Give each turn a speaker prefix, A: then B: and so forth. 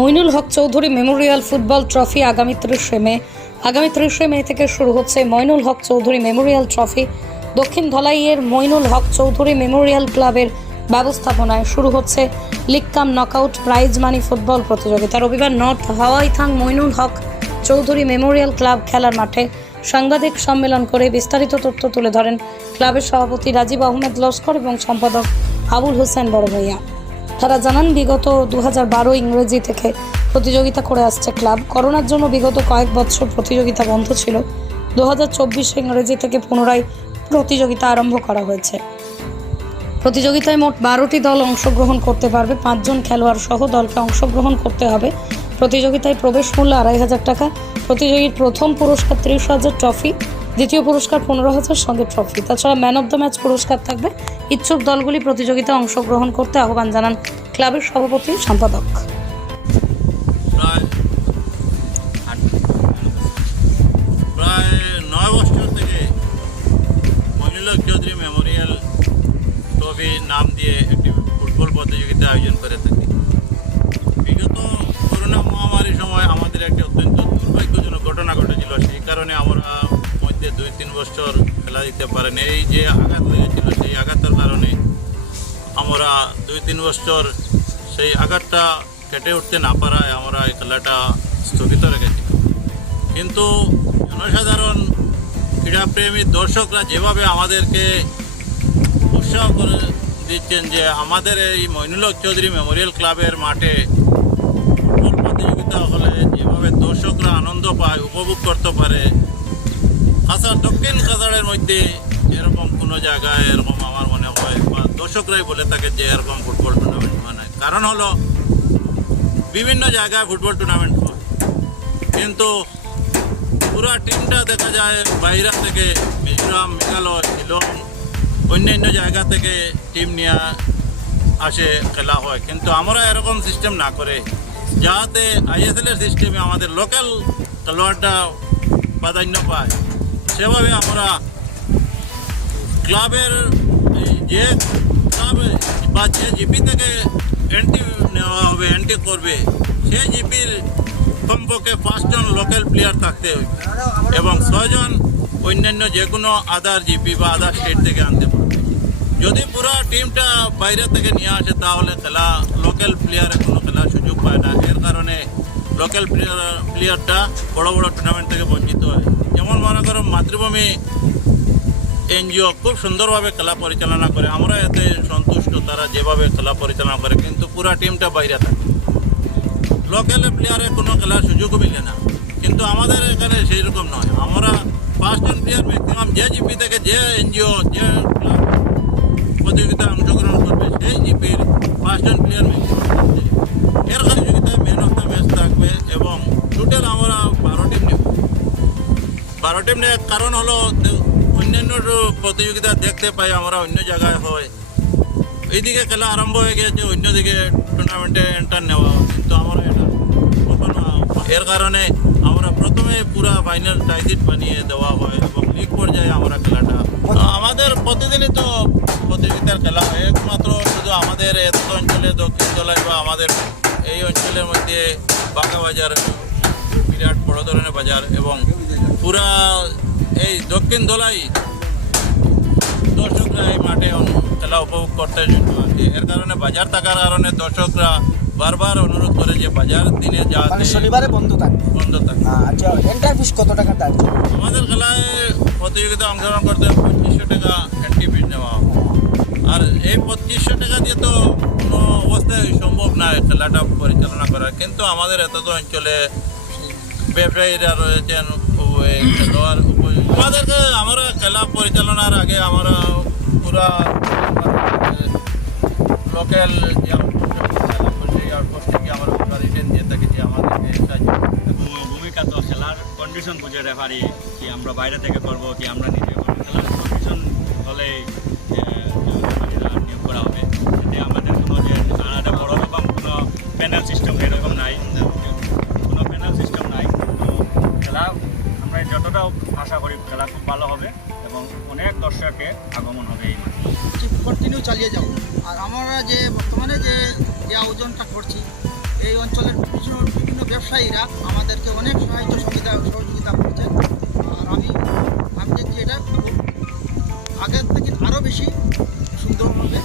A: Mainul Haque Chowdhury Memorial football trophy আগামী ত্রিশে মে। আগামী ত্রিশে মে থেকে শুরু হচ্ছে মইনুল হক চৌধুরী মেমোরিয়াল ট্রফি। দক্ষিণ ধলাইয়ের মইনুল হক চৌধুরী মেমোরিয়াল ক্লাবের ব্যবস্থাপনায় শুরু হচ্ছে league cum knockout prize money football প্রতিযোগিতা রবিবার North Hawaithang Mainul Haque Chowdhury Memorial club খেলার মাঠে সাংবাদিক সম্মেলন করে বিস্তারিত তথ্য তুলে ধরেন ক্লাবের সভাপতি রাজীব আহমেদ লস্কর এবং সম্পাদক আবুল হোসেন বড়ভূঁইয়া তারা জানান, বিগত দু হাজার বারো ইংরেজি থেকে প্রতিযোগিতা করে আসছে ক্লাব। করোনার জন্য বিগত কয়েক বছর প্রতিযোগিতা বন্ধ ছিল। দু হাজার ইংরেজি থেকে পুনরায় প্রতিযোগিতা আরম্ভ করা হয়েছে। প্রতিযোগিতায় মোট বারোটি দল অংশগ্রহণ করতে পারবে। পাঁচজন খেলোয়াড় সহ দলকে অংশগ্রহণ করতে হবে। প্রতিযোগিতায় প্রবেশ মূল্য আড়াই হাজার টাকা। প্রতিযোগীর প্রথম পুরস্কার ত্রিশ হাজার ট্রফি, দ্বিতীয় পুরস্কার পনেরো হাজার সঙ্গে ট্রফি। তাছাড়া ম্যান অব দ্য ম্যাচ পুরস্কার থাকবে। ইচ্ছুক দলগুলি প্রতিযোগিতায় অংশগ্রহণ করতে আহ্বান জানান। ক্লাবের সভাপতি সম্পাদক।
B: প্রায় প্রায় নয় বছর থেকে মহিনুল্লাহ চৌধুরী মেমোরিয়াল ট্রফি নাম দিয়ে একটি ফুটবল প্রতিযোগিতা আয়োজন করে থাকি। বিগত করোনা মহামারীর সময় আমাদের একটি অত্যন্ত দুর্ভাগ্যজনক ঘটনা ঘটেছিল। সেই কারণে আমরা মধ্যে দুই তিন বছর খেলা দিতে পারেন। এই যে আঘাত লেগেছিল, সেই আঘাতের কারণে আমরা দুই তিন বছর সেই আঘাতটা কেটে উঠতে না পারায় আমরা এই খেলাটা স্থগিত রেখেছি। কিন্তু জনসাধারণ, ক্রীড়াপ্রেমী দর্শকরা যেভাবে আমাদেরকে উৎসাহ করে দিচ্ছেন যে আমাদের এই মইনুল হক চৌধুরী মেমোরিয়াল ক্লাবের মাঠে ফুটবল প্রতিযোগিতা হলে যেভাবে দর্শকরা আনন্দ পায়, উপভোগ করতে পারে কাছাড় দক্ষিণ কাছাড়ের মধ্যে এরকম কোনো জায়গায় এরকম আমার দর্শকরাই বলে থাকে যে এরকম ফুটবল টুর্নামেন্ট হয় না কারণ হলো, বিভিন্ন জায়গায় ফুটবল টুর্নামেন্ট হয়। কিন্তু পুরো টিমটা দেখা যায় বাইরে থেকে মিজোরাম, মেঘালয়, শিলং, অন্যান্য জায়গা থেকে টিম নিয়ে আসে, খেলা হয়। কিন্তু আমরা এরকম সিস্টেম না করে, যাতে আইএসএল এর সিস্টেমে আমাদের লোকাল খেলোয়াড়টা প্রাধান্য পায়, সেভাবে আমরা ক্লাবের যে বা যে জিপি থেকে এন্ট্রি নেওয়া হবে এন্ট্রি করবে সেই জিপির কমপক্ষে পাঁচজন লোকাল প্লেয়ার থাকতে হবে এবং ছয়জন অন্যান্য যে কোনো আদার জিপি বা আদার স্টেট থেকে আনতে পারবে যদি পুরো টিমটা বাইরে থেকে নিয়ে আসে তাহলে খেলা লোকাল প্লেয়ারে কোনো খেলার সুযোগ পায় না এর কারণে লোকাল প্লেয়ার প্লেয়ারটা বড় বড় টুর্নামেন্ট থেকে বঞ্চিত হয় যেমন মনে করো মাতৃভূমি এনজিও খুব সুন্দরভাবে খেলা পরিচালনা করে। আমরা এতে সন্তুষ্ট, তারা যেভাবে খেলা পরিচালনা করে, কিন্তু পুরা টিমটা বাইরে থাকে। লোকাল প্লেয়ারে কোনো খেলার সুযোগও মিলে না। কিন্তু আমাদের এখানে সেই রকম নয়। আমরা ফার্স্ট পাঁচজন প্লেয়ার ম্যাক্সিমাম যে জিপি থেকে যে এনজিও, যে প্রতিযোগিতায় অংশগ্রহণ করবে, সেই জিপির পাঁচজন প্লেয়ার ম্যাক্সিমাম। এর প্রতিযোগিতায় ম্যান অফ দ্য ম্যাচ থাকবে এবং টোটাল আমরা বারো টিম নেব। বারো টিম নেওয়ার কারণ হলো প্রতিযোগিতা দেখতে পাই, আমরা অন্য জায়গায় হয়। এইদিকে খেলা আরম্ভ হয়ে গেছে অন্যদিকে টুর্নামেন্টে এন্টার নেওয়া। কিন্তু আমরা এটা কখনো এর কারণে আমরা প্রথমে পুরা ফাইনাল টাইজিট বানিয়ে দেওয়া হয় এবং লিগ পর্যায়ে আমরা খেলাটা আমাদের প্রতিদিনই তো প্রতিযোগিতার খেলা হয়। একমাত্র শুধু আমাদের এত অঞ্চলে, দক্ষিণ জেলায় বা আমাদের এই অঞ্চলের মধ্যে বাঁকা বাজার, বিরাট বড় ধরনের বাজার এবং পুরা এই দক্ষিণ দোলাই খেলা উপভোগ করতে এর কারণে বাজার থাকার কারণে দর্শকরা বারবার অনুরোধ করে যে বাজার দিনে যাতে
C: মানে শনিবারে বন্ধ থাকবে
B: বন্ধ থাকে।
C: আচ্ছা এন্টার ফিস কত টাকা
B: আমাদের খেলায় প্রতিযোগিতা অংশগ্রহণ করতে পঁচিশশো টাকা এন্ট্রি ফিস নেওয়া। আর এই পঁচিশশো টাকা দিয়ে তো কোনো অবস্থায় সম্ভব নয় খেলাটা পরিচালনা করা। কিন্তু আমাদের এত তো অঞ্চলে ব্যবসায়ীরা রয়েছেন খেলোয়াড় উপযোগী আমাদেরকে আমরা খেলা পরিচালনার আগে আমরা পুরা লোকাল দিয়ে যে আমাদেরকে
D: ভূমিকা তো কন্ডিশন বুঝে রেফারি কি আমরা বাইরে থেকে করব, কি আমরা নিজে করব? খেলার কন্ডিশন হলে এবং অনেক দর্শকের আগমন হবে এই মাঠে।
E: কন্টিনিউ চালিয়ে যাব আর আমরা যে বর্তমানে যে যা ওজনটা করছি, এই অঞ্চলের কিছু বিভিন্ন ব্যবসায়ীরা আমাদেরকে অনেক সাহায্য সুবিধা সহযোগিতা করছেন। আর আমি আমি দেখছি এটা আগের থেকে আরও বেশি সুন্দর হবে